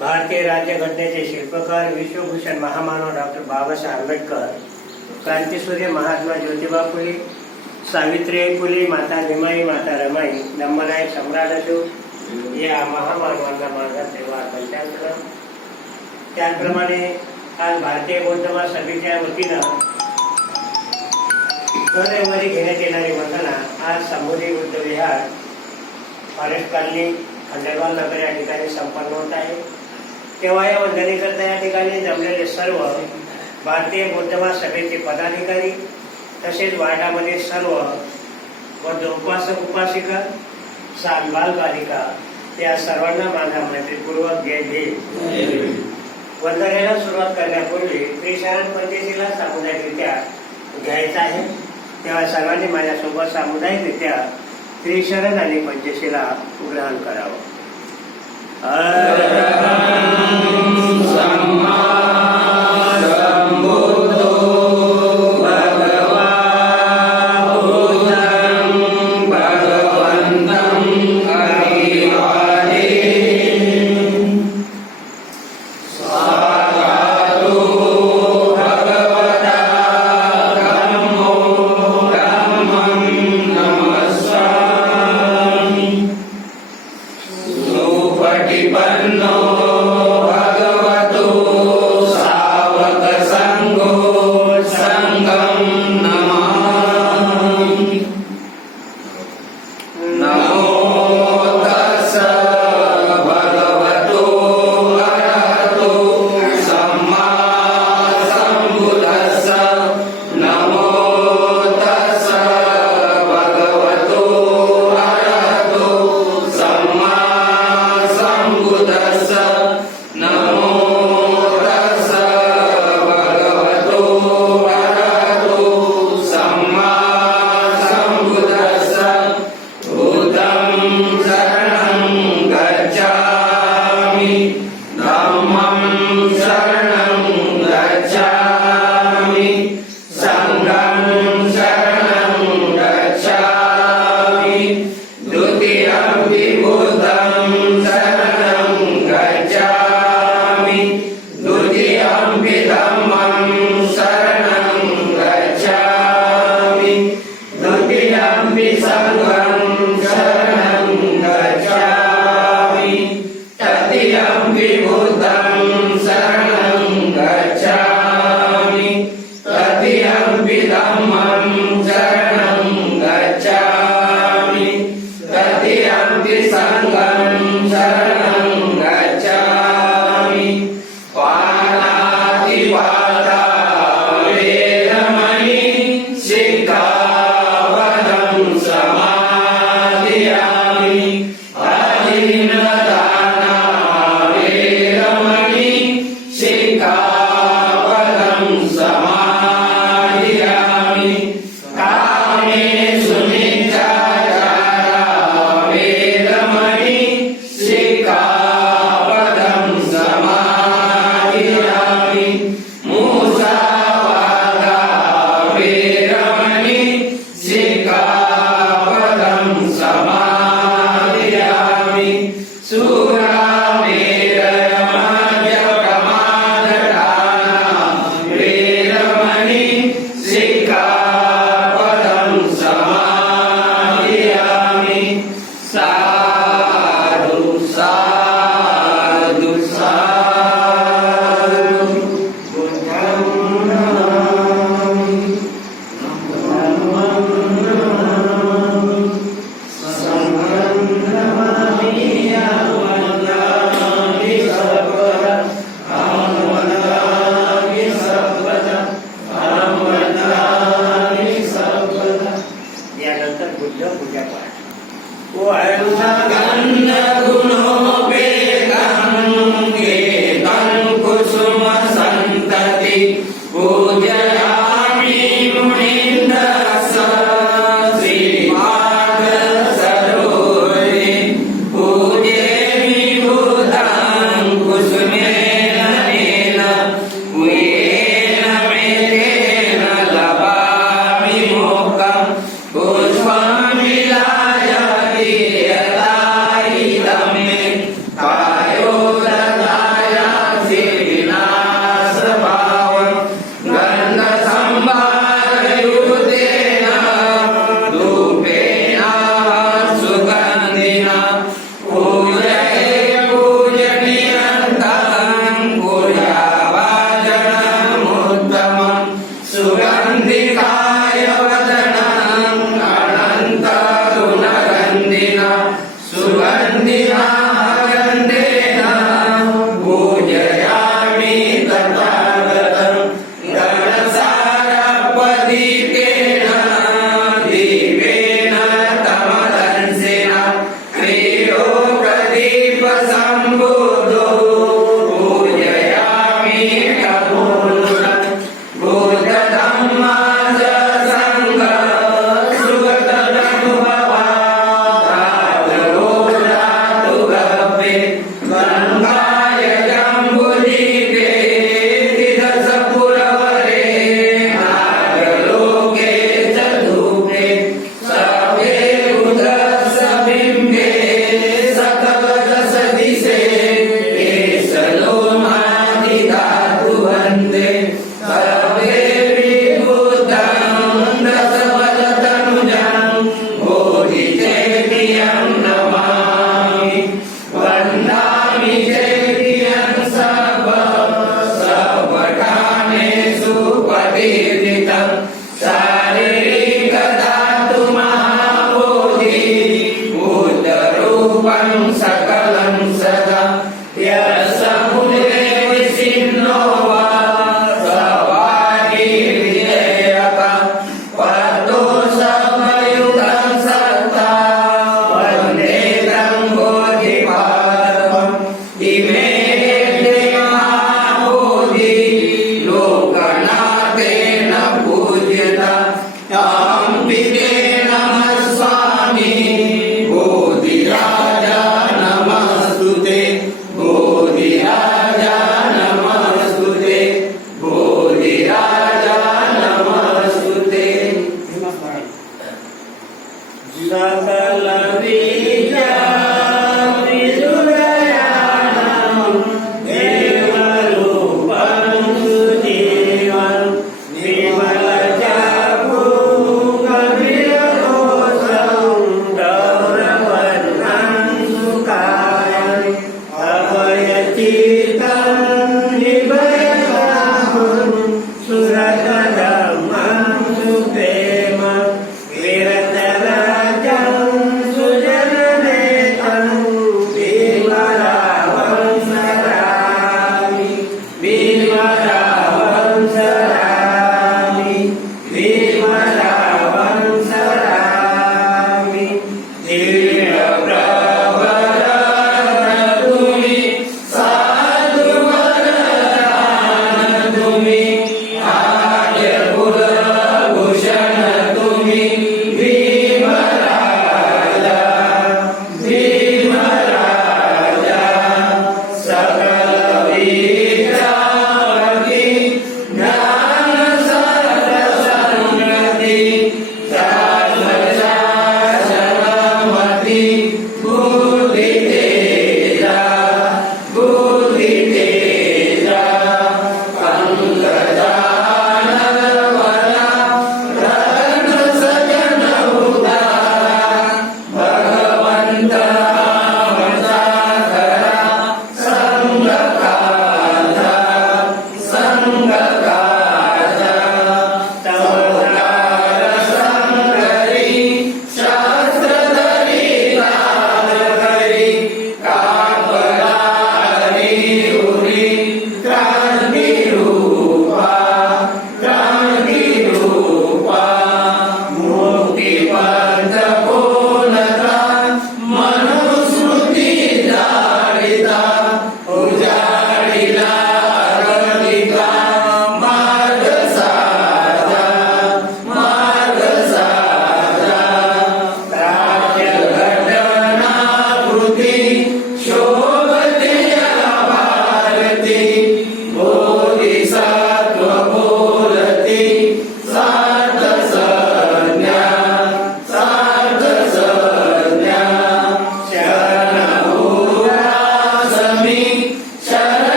भारतीय राज्यघटनेचे शिल्पकार विश्वभूषण महामानव डॉक्टर बाबासाहेब आंबेडकर क्रांतीसूर्य महात्मा ज्योतिबा फुले सावित्रीबाई फुले माता भीमाई माता रमाई नंबनायक सम्राट अशोक या महामानवांना माझा सेवा पंचांतर त्याचप्रमाणे आज भारतीय बौद्ध महासभेच्या वतीनं दर घेण्यात येणारी वंदना आज संबोधी बुद्ध विहार फॉरेस्ट कॉलनी खंडेलवाल नगर या ठिकाणी संपन्न होत आहे. तेव्हा या वंदनेकरता या ठिकाणी जमलेले सर्व भारतीय बौद्ध सभेचे पदाधिकारी तसेच वार्डामध्ये सर्व बौद्ध उपासक उपासिका सात बालबालिका या सर्वांना माझा मैत्रीपूर्वक जय भीम. वंदनेला सुरुवात करण्यापूर्वी त्रिशरण पंचशीला सामुदायिकरित्या घ्यायचं आहे. तेव्हा सर्वांनी माझ्यासोबत सामुदायिकरित्या त्रिशरण आणि पंचशीला ग्रहण करावं.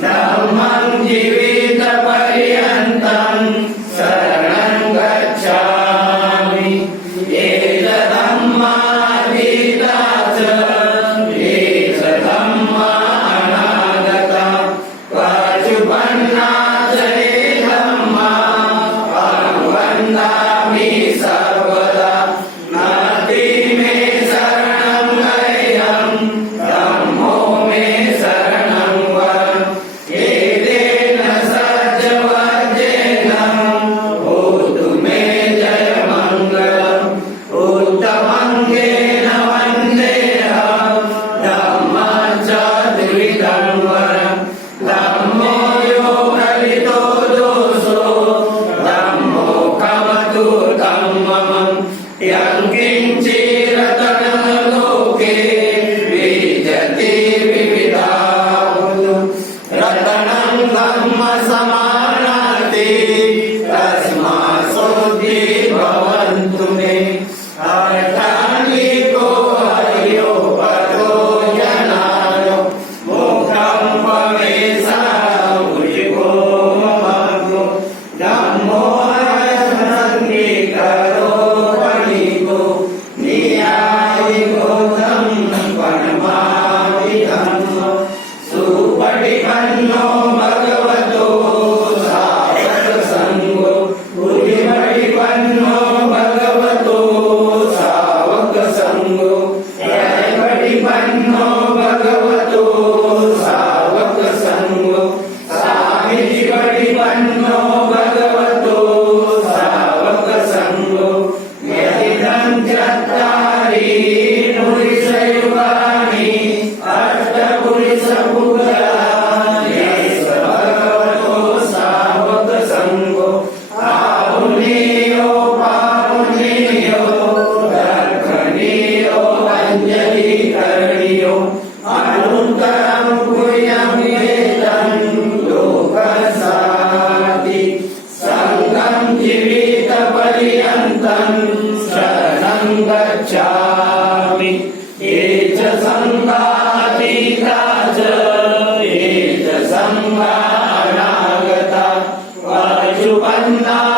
Now, Manjivi. Ayubanna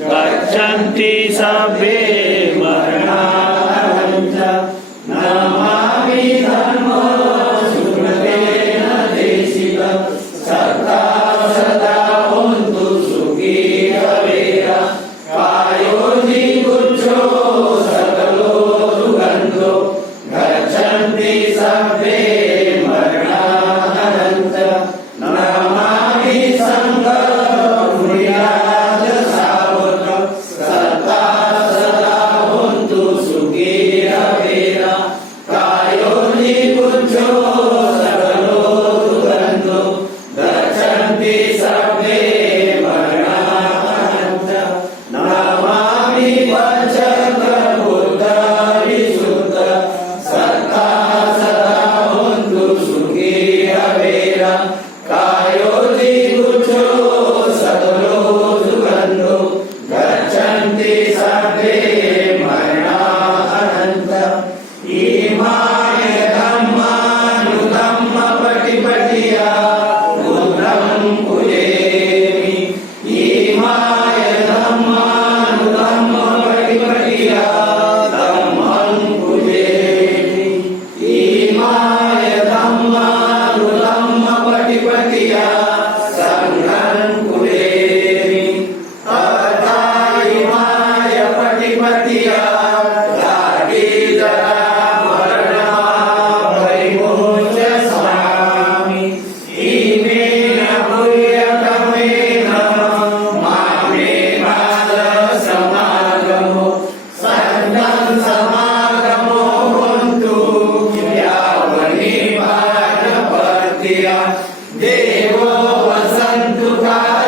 गच्छन्ति सभे देव वसंतुका